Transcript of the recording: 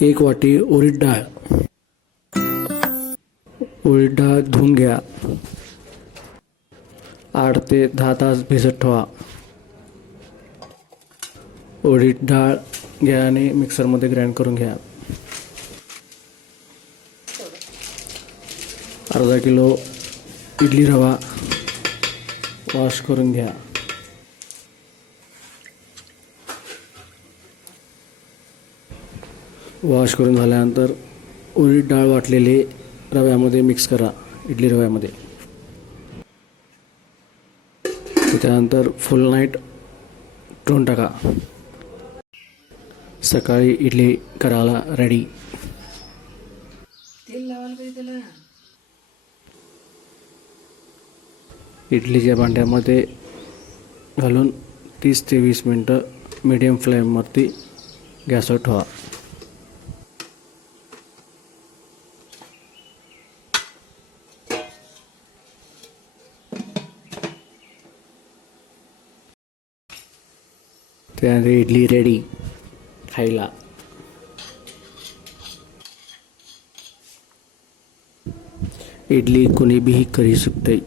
1 वाटी उडीद डाळ. उडीद डाळ धुवून घ्या. 8 ते 10 तास भिजत ठेवा. उडीद डाळ घ्या आणि मिक्सरमध्ये ग्राइंड करून घ्या. अर्धा किलो इडली रवा वॉश करून घ्या. वॉश करून झाल्यानंतर उडीद डाळ वाटलेली रव्यामध्ये मिक्स करा, इडली रव्यामध्ये. त्यानंतर फुल नाईट ठेवून टाका. सकाळी इडली करायला रेडी. इडलीच्या भांड्यामध्ये घालून 30 ते 20 मिनटं मीडियम फ्लेमवरती गॅसवर ठेवा. त्यानंतर इडली रेडी खायला. इडली कोणी बी करू शकते.